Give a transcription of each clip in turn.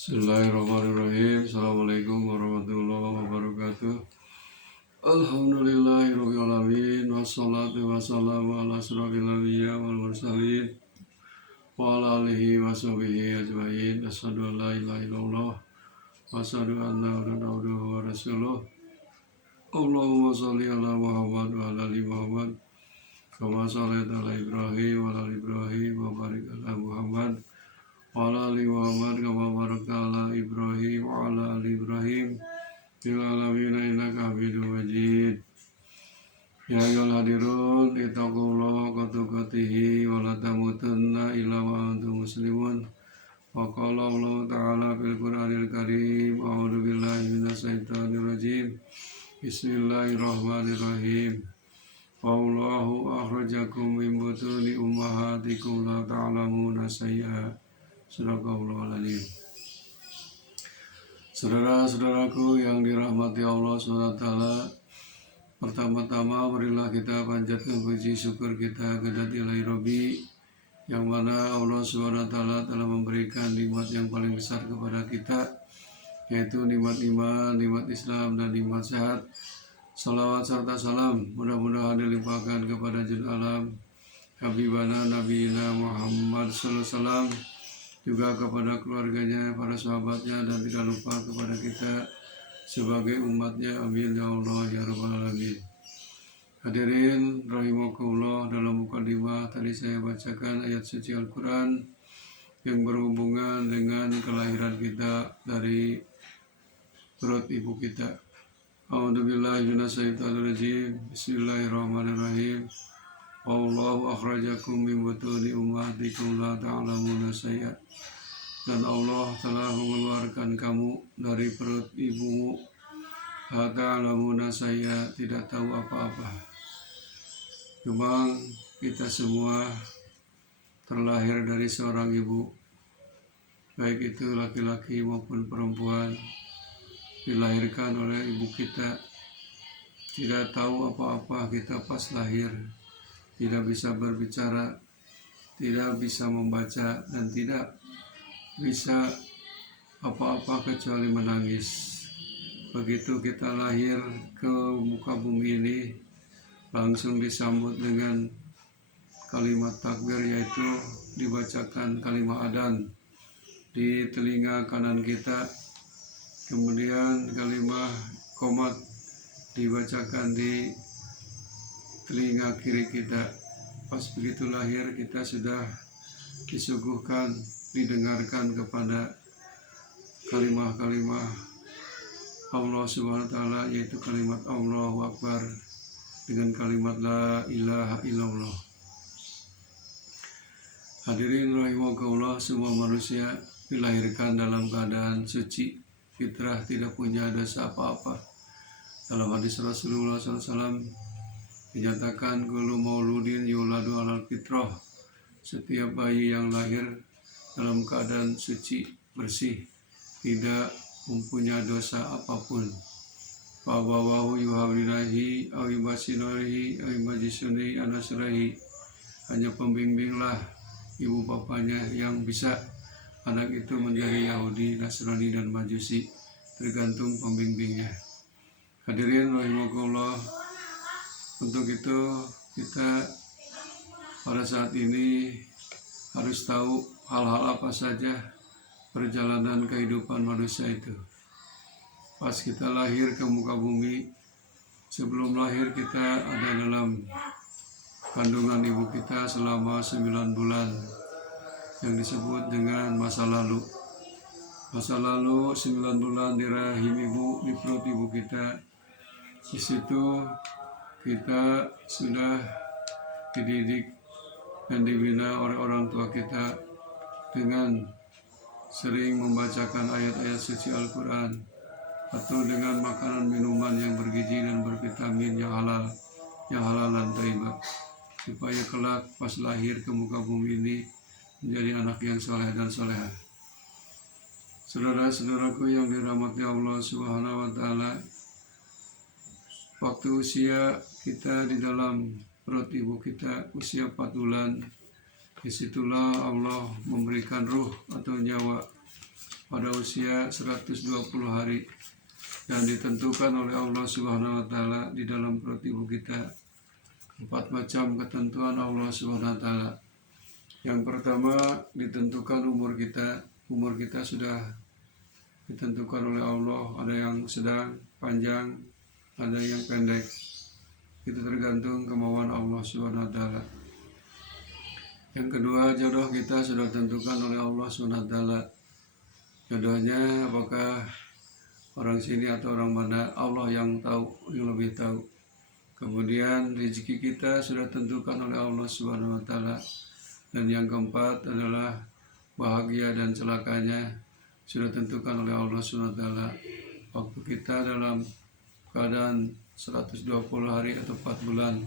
Bismillahirrahmanirrahim. Assalamualaikum warahmatullahi wabarakatuh. Alhamdulillahirabbil alamin wassalatu wassalamu ala asyrofil anbiya wal mursalin wa ala alihi washabihi ajmain. Asyhadu an la ilaha illallah wa asyhadu anna Muhammadan abduhu wa rasuluh. Allahumma shalli ala Muhammad wa ala ali Muhammad kama shallaita ala Ibrahim wa ala ali Ibrahim wa barik ala Muhammad wa ala ali Muhammad kama barakta ala Ibrahim wa ala ali Ibrahim fil alamin innaka Hamidum Majid. Ya ayyuhal hadirun ittaqullaha haqqa tuqatih wa la tamutunna illa wa antum muslimun. Wa qala Allah ta'ala fil Qur'anil Karim, a'udzu billahi minasyaitonir rajim. Bismillahirrahmanirrahim. Wallahu akhrajakum min butuni ummahatikum la ta'lamuna syai'a. Sadaqallahul Azim. Saudara-saudaraku yang dirahmati Allah SWT, pertama-tama marilah kita panjatkan puji syukur kita kepada Ilahi Rabbi, yang mana Allah SWT telah memberikan nikmat yang paling besar kepada kita, yaitu nikmat iman, nikmat Islam, dan nikmat sehat. Salawat serta salam mudah-mudahan dilimpahkan kepada jin alam Habibana Nabiyina Muhammad sallallahu alaihi wasallam, juga kepada keluarganya, para sahabatnya, dan tidak lupa kepada kita sebagai umatnya. Amin ya Allah ya rabbal alamin. Hadirin rahimakumullah, dalam mukadimah tadi saya bacakan ayat suci Al-Quran yang berhubungan dengan kelahiran kita dari perut ibu kita. A'udzubillahi minasyaitonirrajim. Bismillahirrahmanirrahim. Wallahu akhrajakum min butuni ummahatikum la ta'lamuna syai'a. Dan Allah telah mengeluarkan kamu dari perut ibumu, la ta'lamuna syai'a, tidak tahu apa-apa. Memang kita semua terlahir dari seorang ibu, baik itu laki-laki maupun perempuan, dilahirkan oleh ibu kita. Tidak tahu apa-apa kita pas lahir, tidak bisa berbicara, tidak bisa membaca, dan tidak bisa apa-apa kecuali menangis. Begitu kita lahir ke muka bumi ini, langsung disambut dengan kalimat takbir, yaitu dibacakan kalimat adzan di telinga kanan kita, kemudian kalimat qomat dibacakan di telinga kiri kita. Pas begitu lahir, kita sudah disuguhkan, didengarkan kepada kalimah-kalimah Allah Subhanahu wa ta'ala, yaitu kalimat Allahu Akbar dengan kalimat la ilaha illallah. Hadirin rahimakumullah, semua manusia dilahirkan dalam keadaan suci, fitrah, tidak punya dosa apa-apa. Dalam hadis Rasulullah SAW dinyatakan, kullu mauludin yuladu alal fitrah, setiap bayi yang lahir dalam keadaan suci, bersih, tidak mempunyai dosa apapun. Fabawahu yuhawlinahi awibasinorihi awibajisuni anasrahi, hanya pembimbinglah ibu bapanya yang bisa anak itu menjadi Yahudi, Nasrani, dan Majusi, tergantung pembimbingnya. Hadirin rahimakumullah, untuk itu kita pada saat ini harus tahu hal-hal apa saja perjalanan kehidupan manusia itu. Pas kita lahir ke muka bumi, sebelum lahir kita ada dalam kandungan ibu kita selama 9 bulan, yang disebut dengan masa lalu. Masa lalu 9 bulan di rahim ibu, di perut ibu kita. Di situ kita sudah dididik dan dibina oleh orang tua kita dengan sering membacakan ayat-ayat suci Al-Quran, atau dengan makanan minuman yang bergizi dan bervitamin yang halal dan thayyibah, supaya kelak pas lahir ke muka bumi ini menjadi anak yang soleh dan soleha. Saudara-saudaraku yang dirahmati Allah Subhanahu wa ta'ala, waktu usia kita di dalam perut ibu kita usia 4 bulan, disitulah Allah memberikan ruh atau nyawa pada usia 120 hari yang ditentukan oleh Allah Subhanahu wa taala di dalam perut ibu kita. 4 macam ketentuan Allah Subhanahu wa taala. Yang pertama, ditentukan umur kita. Umur kita sudah ditentukan oleh Allah, ada yang sedang, panjang, ada yang pendek. Itu tergantung kemauan Allah Subhanahu wa taala. Yang kedua, jodoh kita sudah ditentukan oleh Allah Subhanahu wa taala. Jodohnya apakah orang sini atau orang mana, Allah yang tahu, yang lebih tahu. Kemudian rezeki kita sudah ditentukan oleh Allah Subhanahu wa taala. Dan yang keempat adalah bahagia dan celakanya sudah ditentukan oleh Allah Subhanahu wa taala. Waktu kita dalam keadaan 120 hari atau 4 bulan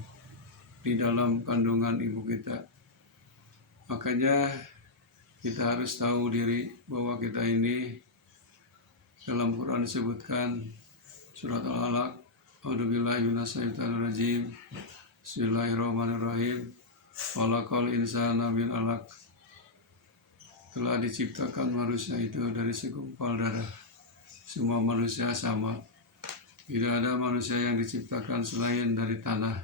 di dalam kandungan ibu kita. Makanya kita harus tahu diri bahwa kita ini dalam Quran disebutkan surat Al-Alaq, a'udzubillahi minasyaitonirrajim, bismillahirrahmanirrahim, khalaqal insana min 'alaq. Telah diciptakan manusia itu dari segumpal darah. Semua manusia sama. Tidak ada manusia yang diciptakan selain dari tanah.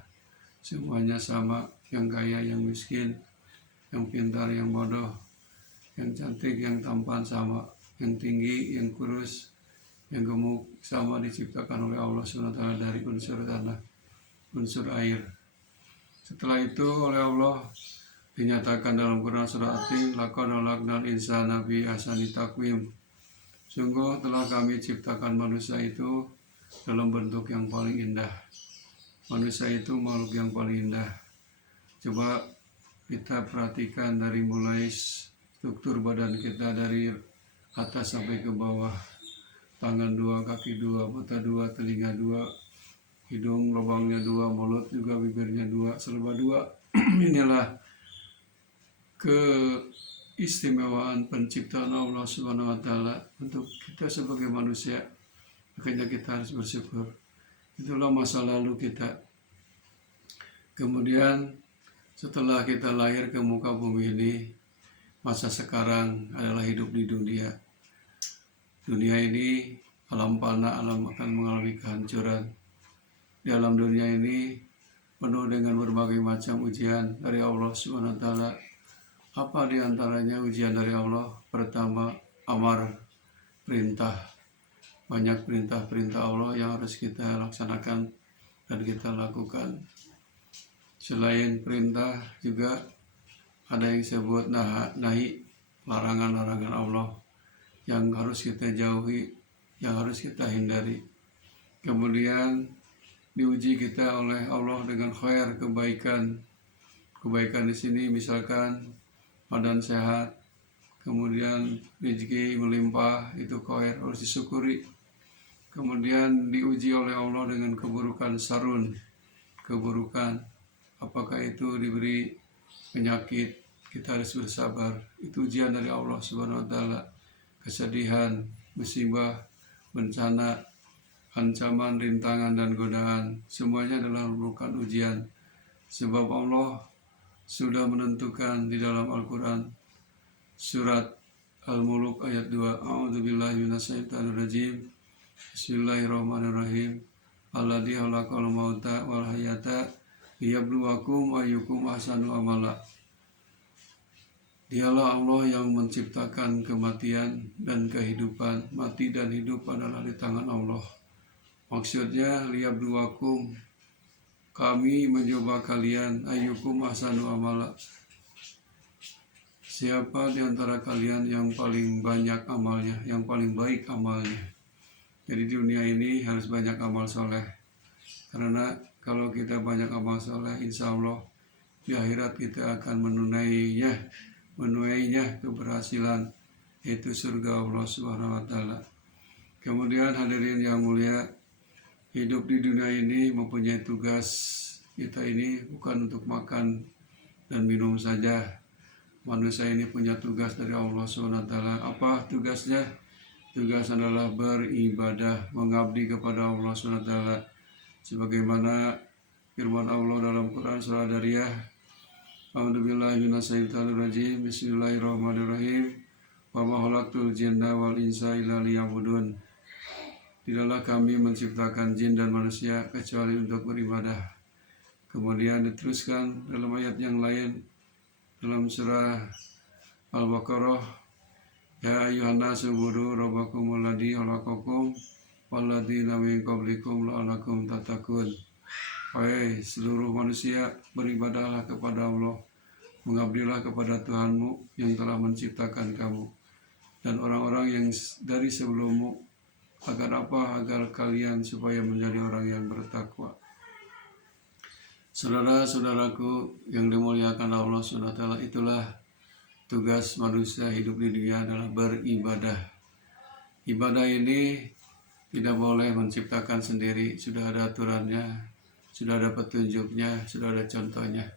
Semuanya sama, yang kaya, yang miskin, yang pintar, yang bodoh, yang cantik, yang tampan sama, yang tinggi, yang kurus, yang gemuk, sama diciptakan oleh Allah SWT dari unsur tanah, unsur air. Setelah itu oleh Allah dinyatakan dalam Quran surah At-Tin, laqad khalaqnal insana fi ahsani taqwim. Sungguh telah kami ciptakan manusia itu dalam bentuk yang paling indah. Manusia itu makhluk yang paling indah. Coba kita perhatikan dari mulai struktur badan kita dari atas sampai ke bawah. Tangan 2, kaki 2, mata 2, telinga 2, hidung lubangnya 2, mulut juga bibirnya 2, seleba 2. Inilah keistimewaan penciptaan Allah Subhanahu wa taala untuk kita sebagai manusia. Makanya kita harus bersyukur. Itulah masa lalu kita. Kemudian setelah kita lahir ke muka bumi ini, masa sekarang adalah hidup di dunia. Dunia ini alam fana, alam akan mengalami kehancuran. Di alam dunia ini penuh dengan berbagai macam ujian dari Allah Subhanahu wa taala. Apa di antaranya ujian dari Allah? Pertama, amar, perintah. Banyak perintah-perintah Allah yang harus kita laksanakan dan kita lakukan. Selain perintah juga ada yang disebut nahi, larangan-larangan Allah yang harus kita jauhi, yang harus kita hindari. Kemudian diuji kita oleh Allah dengan khair, kebaikan. Kebaikan di sini misalkan badan sehat, kemudian rezeki melimpah, itu khair, harus disyukuri. Kemudian diuji oleh Allah dengan keburukan sarun, keburukan. Apakah itu diberi penyakit, kita harus bersabar. Itu ujian dari Allah Subhanahu wa taala. Kesedihan, musibah, bencana, ancaman, rintangan, dan godaan, semuanya adalah merupakan ujian. Sebab Allah sudah menentukan di dalam Al-Quran surat Al-Muluk ayat 2, a'udzubillahi minasyaitonirrajim, bismillahirrahmanirrahim, alladzi khalaqal mauta wal hayata liyabluwakum ayyukum ahsanu amala. Dialah Allah yang menciptakan kematian dan kehidupan. Mati dan hidup adalah di tangan Allah. Maksudnya liyabluwakum, kami mencoba kalian, ayyukum ahsanu amala, siapa di antara kalian yang paling banyak amalnya, yang paling baik amalnya. Jadi di dunia ini harus banyak amal soleh. Karena kalau kita banyak amal soleh, insya Allah di akhirat kita akan menunainya keberhasilan, yaitu surga Allah Subhanahu wa taala. Kemudian hadirin yang mulia, hidup di dunia ini mempunyai tugas. Kita ini bukan untuk makan dan minum saja. Manusia ini punya tugas dari Allah SWT. Apa tugasnya? Tugas adalah beribadah, mengabdi kepada Allah SWT. Sebagaimana firman Allah dalam Quran surah Dariyah, a'udzubillahi minasyaitonirrajim, bismillahirrahmanirrahim, wa ma khalaqtul jinna wal insa illa liya'budun. Tidaklah kami menciptakan jin dan manusia kecuali untuk beribadah. Kemudian diteruskan dalam ayat yang lain dalam surah Al-Baqarah, ya ayyuhan nasu ubudu rabbakumul ladzi khalaqakum walladzina min qablikum la'allakum tattaqun. Hai seluruh manusia, beribadahlah kepada Allah, mengabdilah kepada Tuhanmu yang telah menciptakan kamu dan orang-orang yang dari sebelummu, agar apa? Agar kalian supaya menjadi orang yang bertakwa. Saudara-saudaraku yang dimuliakan Allah SWT, itulah tugas manusia hidup di dunia adalah beribadah. Ibadah ini tidak boleh menciptakan sendiri, sudah ada aturannya, sudah ada petunjuknya, sudah ada contohnya.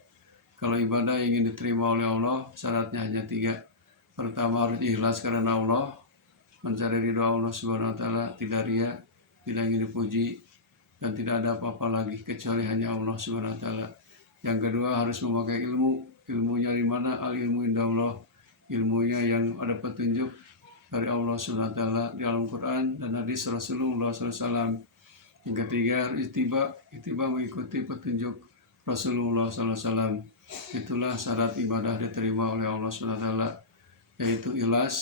Kalau ibadah ingin diterima oleh Allah, syaratnya hanya 3. Pertama, harus ikhlas karena Allah, mencari ridho Allah Subhanahu wa taala, tidak riya, tidak ingin dipuji, dan tidak ada apa-apa lagi kecuali hanya Allah Subhanahu wa taala. Yang kedua, harus memakai ilmu. Ilmunya di mana? Al ilmu indallah. Ilmunya yang ada petunjuk dari Allah Subhanahu wa taala di dalam Quran dan hadis Rasulullah SAW. Yang ketiga, ittiba mengikuti petunjuk Rasulullah SAW. Itulah syarat ibadah diterima oleh Allah Subhanahu wa taala, yaitu ikhlas,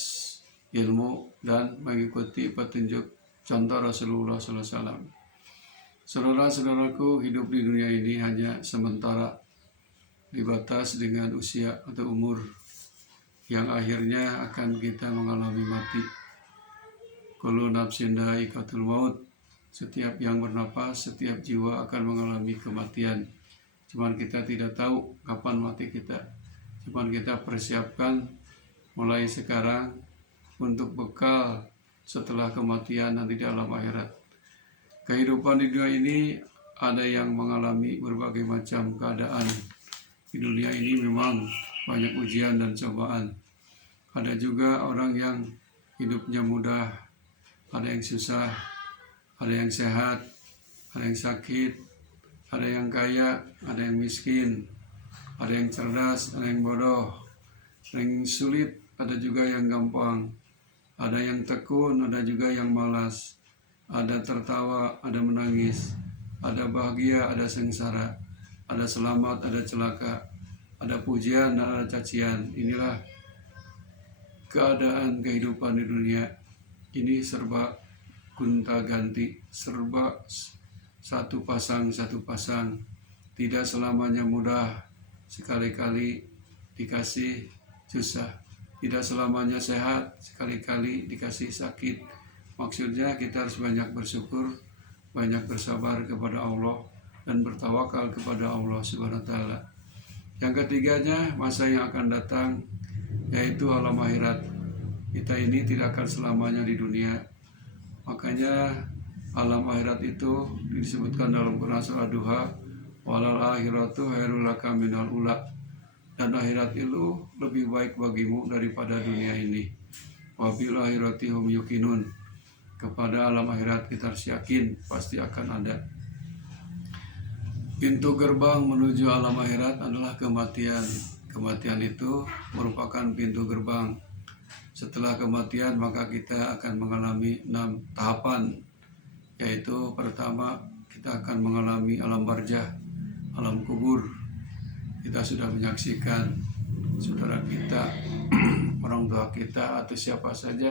ilmu, dan mengikuti petunjuk contoh Rasulullah SAW. Saudara-saudaraku, hidup di dunia ini hanya sementara, dibatas dengan usia atau umur yang akhirnya akan kita mengalami mati. Kullu nafsin dha'iqatul maut. Setiap yang bernapas, setiap jiwa akan mengalami kematian. Cuman kita tidak tahu kapan mati kita. Cuman kita persiapkan mulai sekarang untuk bekal setelah kematian nanti di alam akhirat. Kehidupan di dunia ini ada yang mengalami berbagai macam keadaan. Di dunia ini memang banyak ujian dan cobaan. Ada juga orang yang hidupnya mudah, ada yang susah, ada yang sehat, ada yang sakit, ada yang kaya, ada yang miskin, ada yang cerdas, ada yang bodoh, ada yang sulit, ada juga yang gampang, ada yang tekun, ada juga yang malas, ada tertawa, ada menangis, ada bahagia, ada sengsara, ada selamat, ada celaka, ada pujian dan ada cacian. Inilah keadaan kehidupan di dunia ini, serba gonta-ganti, serba satu pasang, tidak selamanya mudah, sekali-kali dikasih susah, tidak selamanya sehat, sekali-kali dikasih sakit. Maksudnya kita harus banyak bersyukur, banyak bersabar kepada Allah, dan bertawakal kepada Allah Subhanahu wa taala. Yang ketiganya, masa yang akan datang, yaitu alam akhirat. Kita ini tidak akan selamanya di dunia. Makanya alam akhirat itu disebutkan dalam Quran surah Duha, walal akhiratu khairul laka minal ula. Dan akhirat itu lebih baik bagimu daripada dunia ini. Wabil akhirati hum yuqinun. Kepada alam akhirat kita harus yakin pasti akan ada. Pintu gerbang menuju alam akhirat adalah kematian. Kematian itu merupakan pintu gerbang. Setelah kematian maka kita akan mengalami 6 tahapan, yaitu pertama kita akan mengalami alam barzah, alam kubur. Kita sudah menyaksikan saudara kita, orang tua kita, atau siapa saja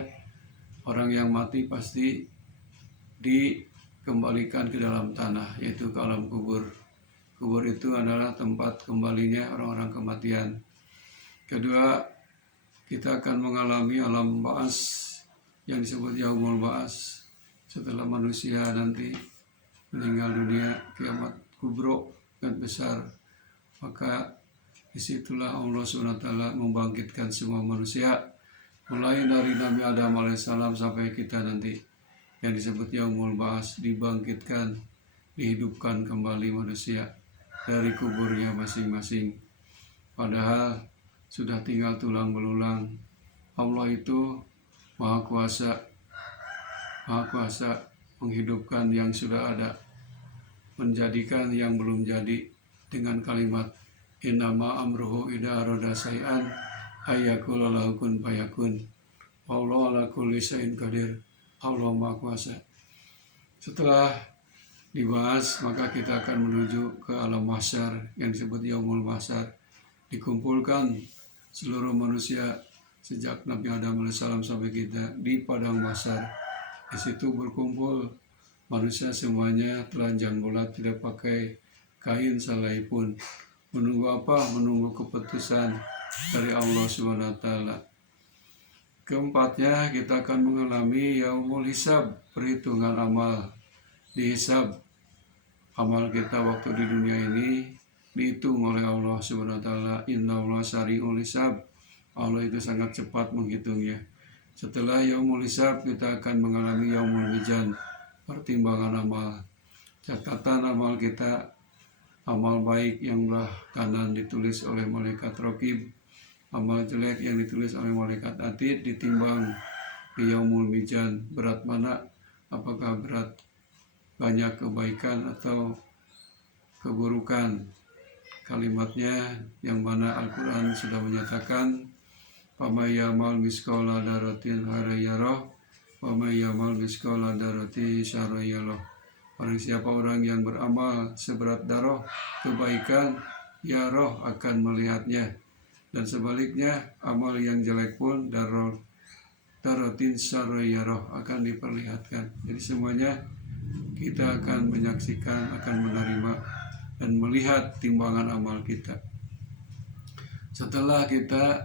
orang yang mati pasti dikembalikan ke dalam tanah, yaitu ke alam kubur. Kubur itu adalah tempat kembalinya orang-orang kematian. Kedua, kita akan mengalami alam ba'as yang disebut yaumul ba'as. Setelah manusia nanti meninggal dunia, kiamat kubro dan besar, maka disitulah Allah SWT membangkitkan semua manusia, mulai dari Nabi Adam alaihissalam sampai kita nanti, yang disebut yaumul ba'as, dibangkitkan, dihidupkan kembali manusia dari kuburnya masing-masing. Padahal sudah tinggal tulang belulang. Allah itu Maha Kuasa menghidupkan yang sudah ada, menjadikan yang belum jadi dengan kalimat innama amruhu idza arada syai'an ayyaqula lahu kun fayakun. Allah ala kulli syai'in qadir. Allah Maha Kuasa. Setelah dibahas, maka kita akan menuju ke alam mahsyar yang disebut Yaumul Mahsyar. Dikumpulkan seluruh manusia sejak Nabi Adam alaihissalam sampai kita di padang mahsyar. Di situ berkumpul manusia semuanya telanjang bulat, tidak pakai kain salai pun. Menunggu apa? Menunggu keputusan dari Allah Subhanahu wa taala. Keempatnya, kita akan mengalami yaumul hisab, perhitungan amal. Dihisab amal kita waktu di dunia ini, dihitung oleh Allah Subhanahu wa taala. Innallaha sari'ul hisab. Allah itu sangat cepat menghitungnya. Setelah yaumul hisab, kita akan mengalami yaumul mizan, pertimbangan amal. Catatan amal kita, amal baik yang belah kanan ditulis oleh malaikat Raqib, amal jelek yang ditulis oleh malaikat Atid, ditimbang di yaumul mizan. Berat mana? Apakah berat banyak kebaikan atau keburukan? Kalimatnya yang mana Al-Quran sudah menyatakan, "Faman ya'mal mithqala dzarratin khairan yarah, wa man ya'mal mithqala dzarratin syarran yarah." Barang siapa orang yang beramal seberat darah kebaikan, ya roh akan melihatnya. Dan sebaliknya, amal yang jelek pun darotin syarran akan diperlihatkan. Jadi semuanya kita akan menyaksikan, akan menerima dan melihat timbangan amal kita. Setelah kita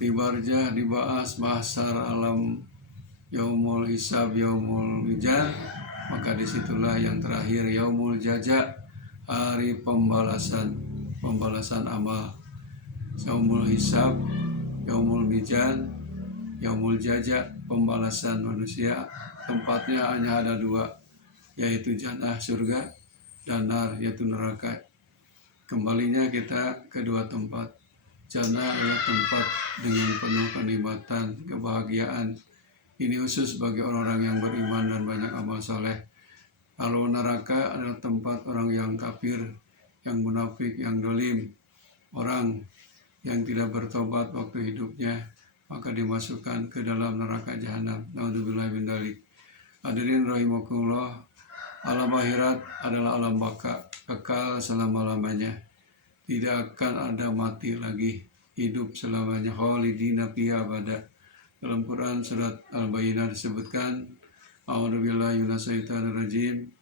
dibarjah, dibahas mahsyar, alam yaumul hisab, yaumul mizan, maka disitulah yang terakhir yaumul jaza, hari pembalasan amal. Yaumul hisab, yaumul mizan, yaumul jaza, pembalasan manusia. Tempatnya hanya ada dua, yaitu jannah surga dan nar yaitu neraka. Kembalinya kita ke dua tempat. Jannah adalah tempat dengan penuh kenikmatan, kebahagiaan. Ini khusus bagi orang-orang yang beriman dan banyak amal soleh. Kalau neraka adalah tempat orang yang kafir, yang munafik, yang dolim, orang yang tidak bertobat waktu hidupnya, maka dimasukkan ke dalam neraka jahanam. Naudzubillah min dzalik. Hadirin rahimakumullah, alam akhirat adalah alam baka, kekal selama-lamanya. Tidak akan ada mati lagi, hidup selamanya. Khalidina fiha abada. Dalam Quran surat Al-Bayyinah disebutkan, A'udzubillahi minasyaitonir rajim.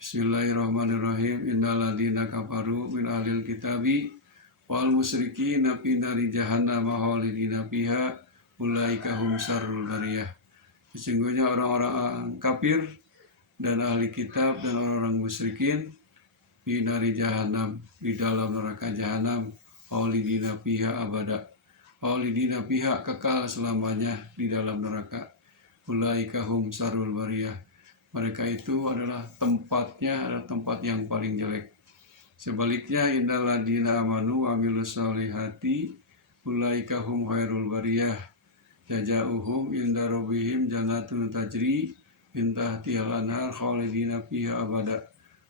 Bismillahirrahmanirrahim. Innal ladzina kafaru min ahlil kitabi wal musyrikina fi nari jahannam khalidina fiha ulaika hum syarrul bariyah. Sesungguhnya orang-orang kafir dan ahli kitab dan orang-orang musyrikin fi nari jahannam, di dalam neraka jahanam, khalidina fiha abada. Khalidina fiha, kekal selamanya di dalam neraka. Ulaika hum syarrul bariyah. Mereka itu adalah adalah tempat yang paling jelek. Sebaliknya, innal ladzina amanu wa amilus solihati ulaika hum khairul bariyah. Jazaohum inda rabbihim jannatun tajri min tahtihal anhar khalidina fiha abada.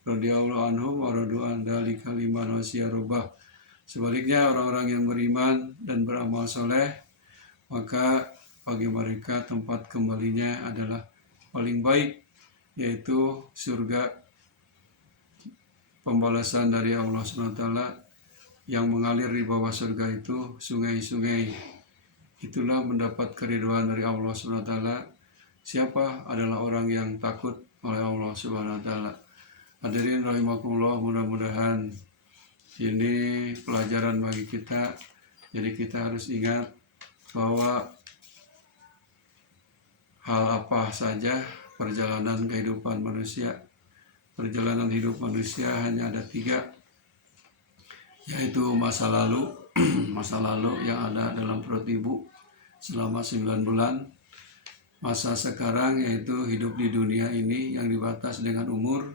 Radhiyallahu anhum wa radu an dzalika liman wasiya rabbah. Sebaliknya, orang-orang yang beriman dan beramal soleh, maka bagi mereka tempat kembalinya adalah paling baik, yaitu surga. Pembalasan dari Allah SWT yang mengalir di bawah surga itu sungai-sungai. Itulah mendapat keridhaan dari Allah SWT. Siapa? Adalah orang yang takut oleh Allah SWT. Hadirin rahimakumullah, mudah-mudahan ini pelajaran bagi kita. Jadi kita harus ingat bahwa hal apa saja perjalanan kehidupan manusia. Perjalanan hidup manusia hanya ada 3, yaitu masa lalu, masa lalu yang ada dalam perut ibu selama 9 bulan. Masa sekarang yaitu hidup di dunia ini yang dibatas dengan umur.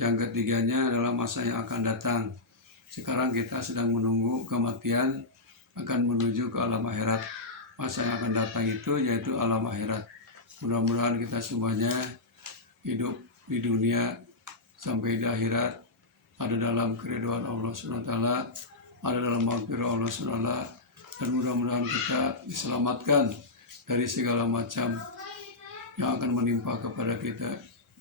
Yang ketiganya adalah masa yang akan datang. Sekarang kita sedang menunggu kematian, akan menuju ke alam akhirat. Masa yang akan datang itu yaitu alam akhirat. Mudah-mudahan kita semuanya hidup di dunia sampai di akhirat ada dalam keridhaan Allah SWT, ada dalam maghfirah Allah SWT, dan mudah-mudahan kita diselamatkan dari segala macam yang akan menimpa kepada kita.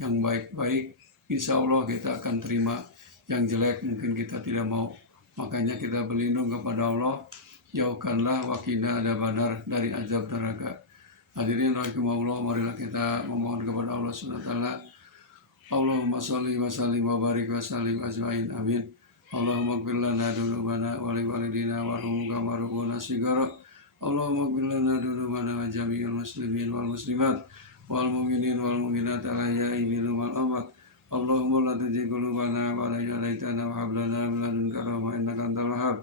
Yang baik-baik insya Allah kita akan terima, yang jelek mungkin kita tidak mau. Makanya kita berlindung kepada Allah, jauhkanlah wakina adzabannar, dari azab neraka. Hadirin rahimakumullah, marilah kita memohon kepada Allah Subhanahu wa taala. Allahumma sholli wa sallim wa barik wa sallim ajmain, amin. Allahumma ighfir lana dzunubana wa li walidina warhamhum kama rabbuana shighara. Allahumma ighfir lana dzunubana wa jami'il muslimin wal muslimat wal mu'minin wal mu'minat al-ahya'i minhum wal amwat. Allahumma la tuzigh qulubana ba'da idh hadaytana wa hab lana min ladunka rahmah innaka antal wahhab.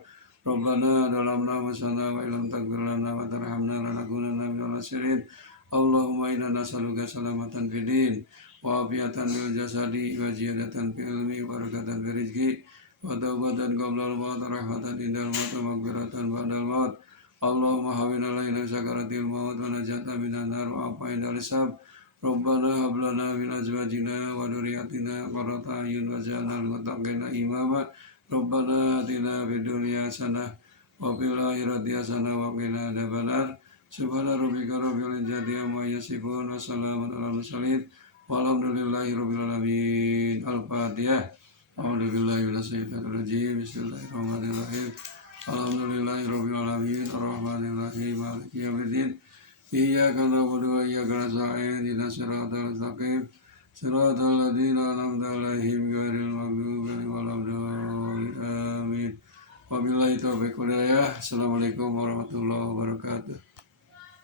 Rabbana zalamna anfusana wa illam taghfir lana wa tarhamna lanakunanna minal khasirin. Allahumma inna nas'aluka salamatan fid din wa afiatan fil jasadi wa ziyadatan fil ilmi wa barakatan fil rizqi wa taubatan qabla al-maut, rahmatan indal maut, wa maghfiratan ba'dal maut. Allahumma hawwin alaina sakaratil maut wa najatan minan nar wa afa indal hisab. Rabbana hab lana min azwajina wa dhurriyyatina qurrata a'yun waj'alna lil muttaqina imama. Rabbana atina fid dunya hasanah wa fil akhirati hasanah wa qina adzabannar. Subhana rabbika rabbil izzati amma yasifun wa salamun alal mursalin walhamdulillahi rabbil alamin. Al-Fatihah. A'udzubillahi minasyaitonir rajim. Bismillahirrahmanirrahim. Alhamdulillahi rabbil alamin arrahmanirrahim maliki yaumiddin. Iyyaka na'budu wa iyyaka nasta'in ihdinas siratal mustaqim siratal ladzina an'amta 'alaihim ghairil maghdubi 'alaihim waladdallin, amin. Wabillahi taufiq wal hidayah. Assalamualaikum warahmatullahi wabarakatuh.